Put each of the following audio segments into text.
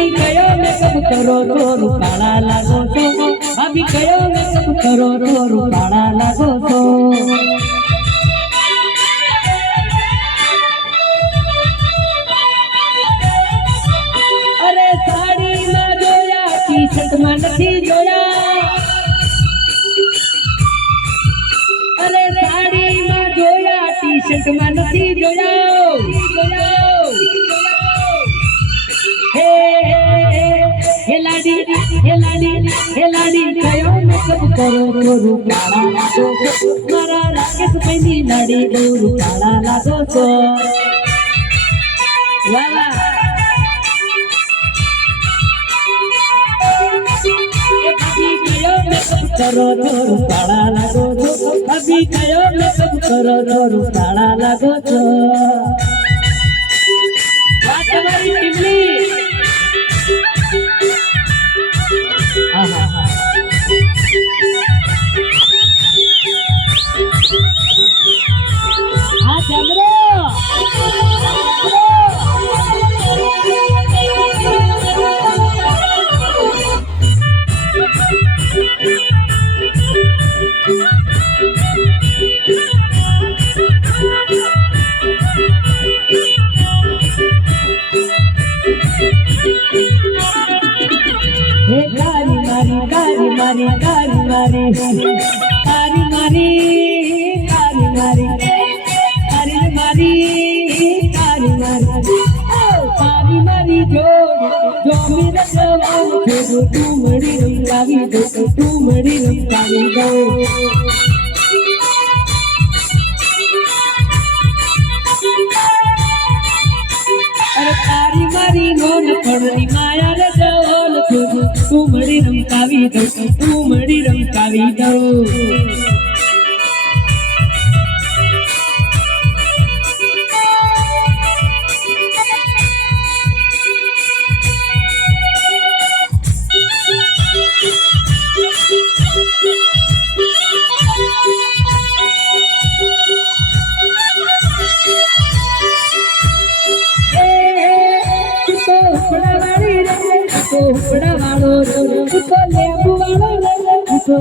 भाभी कयो मेकअप करो तो रूपाळा लागो छो भाभी कयो मेकअप करो तो रूपाळा लागो छो अरे साड़ी में जोया टी-शर्ट में नहीं जोया अरे साड़ी में जोया टी-शर्ट में नहीं जोया हे लाडी कयो मेकअप करो तो रूपाळा लागो छो मारा राकेश भाईनी लाडी तो रूपाळा लागो छो वाह वाह करो तो रूपाळा लागो छो भाभी कयो मेकअप करो तो रूपाळा लागो छो वाह तुम्हारी टिमली आहा आ जमरो मारी कारी मारी कारी मारी कारी मारी कारी मारी कारी मारी कारी मारी जो मेरा जवान जो तू मड़ी रंगावी दो तू मड़ी रंगावी दो अरे कारी मारी नोन पड़नी माया रे जवान तू मड़ी रंगावी दो तू मड़ी रंगावी दो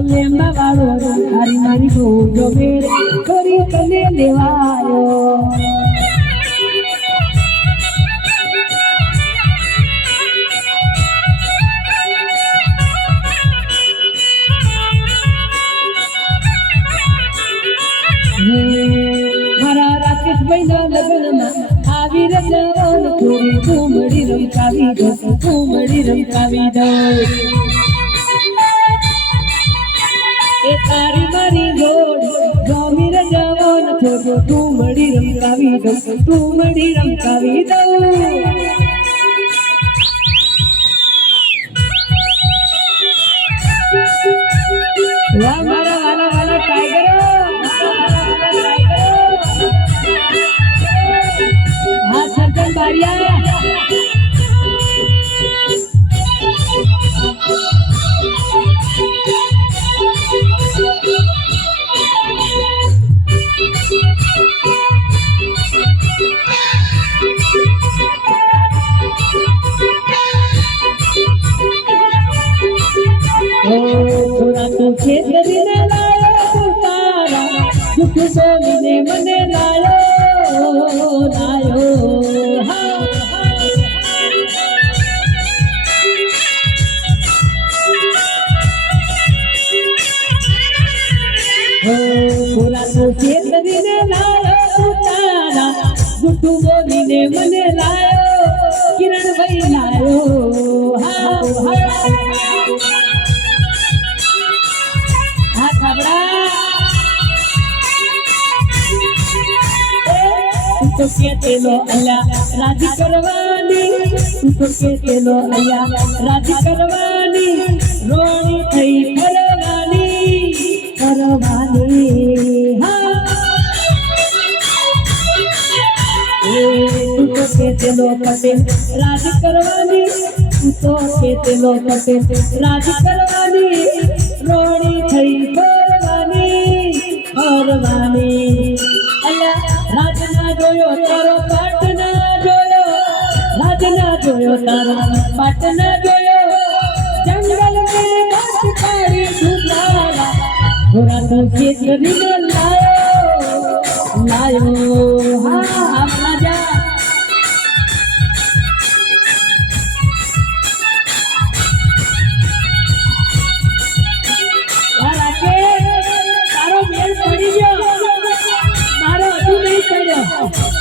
लेंबा वालो हरी मारी जो मेरे छोरी कने लेवायो मारा राकेश भाई ना लगन में आवी रे जवान छोरी तू मड़ी रंकावी दो तू मड़ी रंकावी दो ए तारी मारी जोड़ी जो मेरा जवान छोड़ो तू मड़ी रंकावी दो तू मड़ी रंकावी दो वाह मारा वाला वाला टाइगर हाँ सरजन बारिया खेतरी लायो तारा दुख बोली मने लायो लायो पूरा तो खेतरी लायो तारा दुख बोली मने लायो किरण भाई लायो तो कहते लो अल्लाह राजी करवानी तो कहते लो अल्लाह राजी करवानी रोनी थई करवानी करवानी हाँ तू तो कहते लो पटेल राजी करवानी तू तो कहते लो पटेल राजी करवानी रोनी थई करवानी करवानी अल्लाह राजना जोयो तारो पाटना जोयो राजना जोयो तारो પાટના જોયો જંગલ में भटकाड़ी दुलारा घोड़ा तो केसरी में लायो हाँ राजा તારો મેલ પડી ગયો મારો હજુ નહીં પડ્યો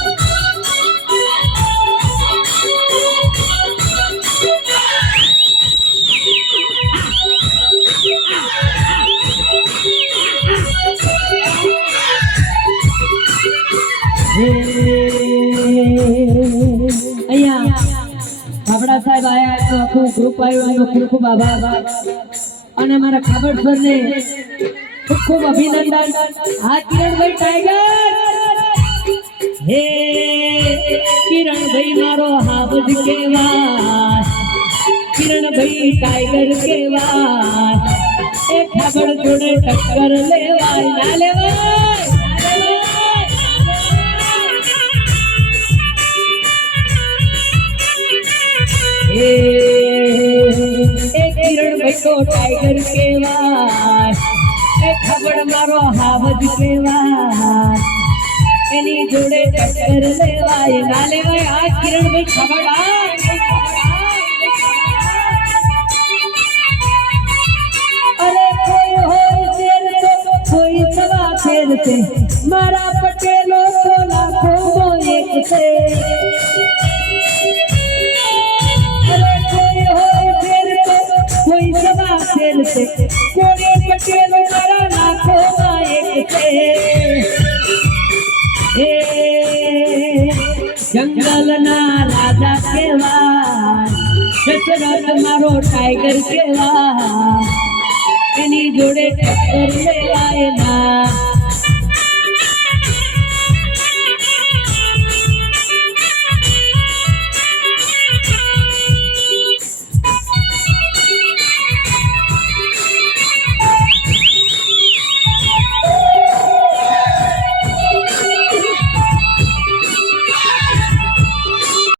અહીંયા બાબડા સાહેબ આયા તો આખું ગ્રુપ આવ્યું એનો ખૂબ ખૂબ આભાર અને મારા ખાબર સરને ખૂબ ખૂબ અભિનંદન આ કિરણભાઈ ટાઈગર હે કિરણભાઈ મારો હાવજ કેવા કિરણભાઈ ટાઈગર કેવા એ ખાબર જોડે ટક્કર લેવાય ના લેવાય કિરણભાઈ તો ટાઈગર કેવાય એ ખબર મારો હાવજ કેવાય એની જોડે ટક્કર લેવાય ના લેવાય આ કિરણભાઈ ખબર અરે કોઈ હોય શેર તો કોઈ સવા શેર છે મારા પટેલો તો લાખો એક છે कोई सवा शेर से कोड़े पटेल मारा लाखो एक से जंगल ना राजा केवा दशरथ मारो टाइगर केवा एनी जोड़े टक्कर लेवाय ना